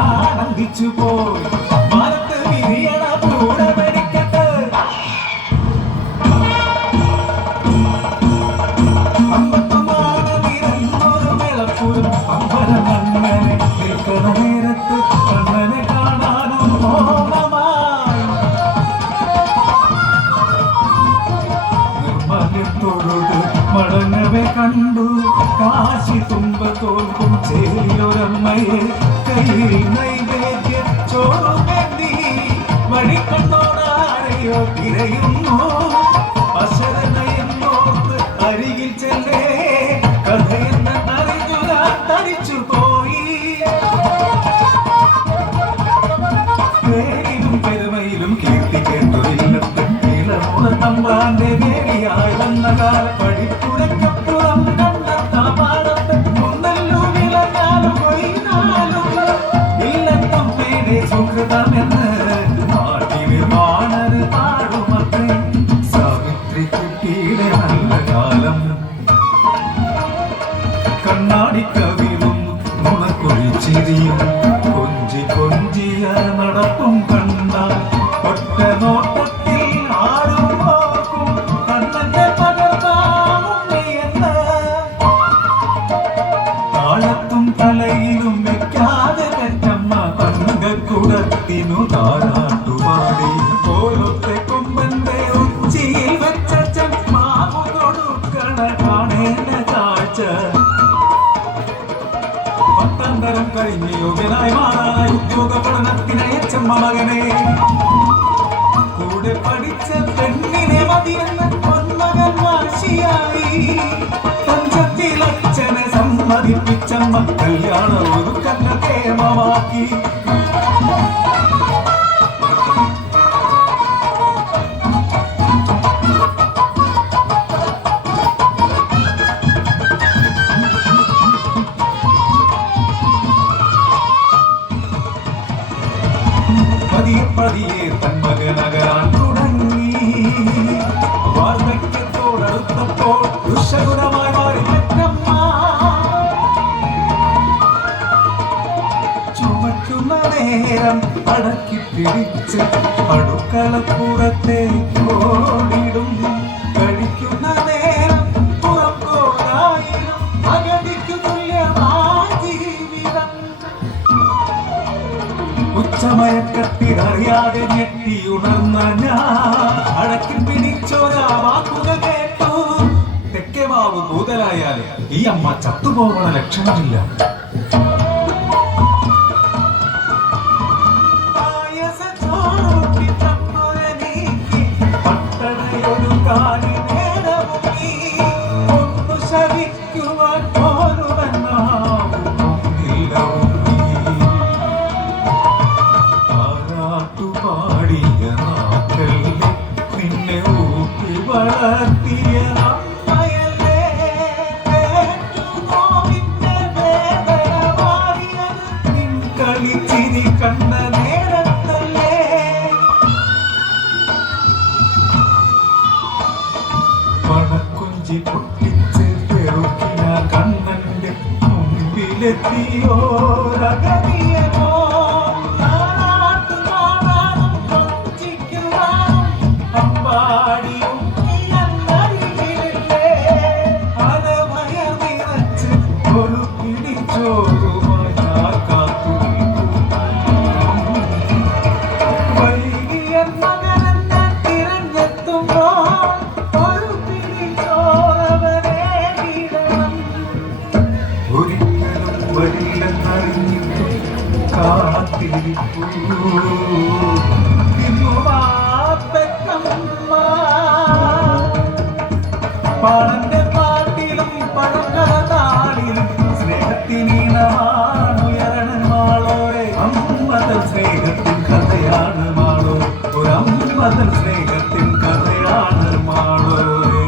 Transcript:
ആനന്ദിച്ചു പോയി മരത്ത് വിരിയണ പൂടമരിക്കട്ട് അമ്പത്തുമാണ് നിരന്നൊരു വിളപ്പുരം അമ്പലം അങ്ങനെ നിൽക്കണ നേരത്ത് കണ്ണനെ കാണാനും മോഹമായി നിർമ്മല്യത്തോട് മടങ്ങവെ കണ്ടു കാശി തുമ്പ തോൽക്കും ചേരിയൊരമ്മയെ കയ്യിൽ നൈവേദ്യ ചോറുകണ്ടി വഴിക്കണ്ണോടാരെയോ തിരയുന്നു അശരണയെന്നോർത്ത് അരികിൽ ചെല്ലേ കഥയെന്ന് അറിഞ്ഞുക തരിച്ചു പോയി പേരിലും പെരുമയിലും കീർത്തി കേട്ടൊരില്ലത്ത് ഇളമുറ തമ്പാന്റെ വേടിയായി വന്ന കാല പഠിപ്പുരക്കപ്പുറം കണ്ടെത്താ പാടത്ത് മുന്നല്ലു വിളഞ്ഞാലും കൊയ്താലും ഇല്ലത്തം പേടെ സുഹൃതമെന്ന് നാട്ടില് വാണര് പാടുമത്രേ സാവിത്രി കുട്ടിയുടെ നല്ല കാലം കണ്ണാടിക്കവിളും നുണക്കൊഴിച്ചിരിയും കൊഞ്ചി കൊഞ്ചിയ നടപ്പും കണ്ട ഒറ്റ നോട്ടത്തിൽ ആരും ഓർക്കും കണ്ണന്റെ പകർത്താമുണ്ടെന്ന് താഴത്തും തലയിലും വെക്കാതെ പെറ്റമ്മ തങ്കക്കുടത്തിനു താരാട്ടുപാടി ഓരോത്തെ കൊമ്പന്റെ ഉച്ചിയിൽ വെച്ച മാവു കൊടുക്കണ കാണേണ്ട കാഴ്ച പത്താന്തരം കഴിഞ്ഞ് യോഗ്യനായി മാറാനായി ഉദ്യോഗ പഠനത്തിനയച്ചമ്മ മകനെ കൂടെ പഠിച്ച പെണ്ണിനെ മതിയെന്ന് പൊന്മകൻ വാശിയായി പഞ്ചത്തിലച്ഛനെ സമ്മതിപ്പിച്ചമ്മ കല്യാണ ഒരുക്കല്ല കേമമാക്കി പതിയെ പതിയെ തന്മകനകരാൻ തുടങ്ങി വാർദ്ധക്യത്തോടടുത്തപ്പോൾ ദുശകുലമായി മാറി മറ്റമ്മ ചുമക്കുന്ന നേരം അടക്കി പിടിച്ച് അടുക്കളപ്പുറത്തെ ഓടിടും കഴിക്കുന്ന നേരം പുറം കോരായിരം അഗതിക്കു തുല്യമായ ജീവിതം ഉച്ചമയക്കത്തിലറിയാതെ ഞെട്ടിയുണർന്ന ഞാൻ അടക്കി പിടിച്ചോരാ വാക്കുകൾ കേട്ടു തെക്കേ മാവ് കൂതലായാല് ഈ അമ്മ ചത്തുപോകണ ലക്ഷണമില്ല പട്ടണയൊരു കാലി നേരവും നീ ഒന്നു ശവിക്കുവാൻ പോലുമെന്നാവും പാടിയ നാക്കല്ലേ നിന്നെ ഊട്ടി വളർത്തിയ അമ്മയല്ലേ നോവിന്റെ വേദന മാറിയത് നിൻ കളിച്ചിരി കണ്ട നേരത്തല്ലേ പണക്കുഞ്ചി പൊട്ടിച്ച് പെറുക്കിന കണ്ണന്റെ മുമ്പിലെത്തിയോരകതിയനോ പാടന്റെ പാട്ടിലും പഴങ്കഥ താളിലും സ്നേഹത്തിനീണമാണുയരണ മാളോരെ അമ്പതൽ സ്നേഹത്തിൻ കഥയാണ് മാളോ ഒരു അമ്പതൽ സ്നേഹത്തിൻ കഥയാണ് മാളോരെ.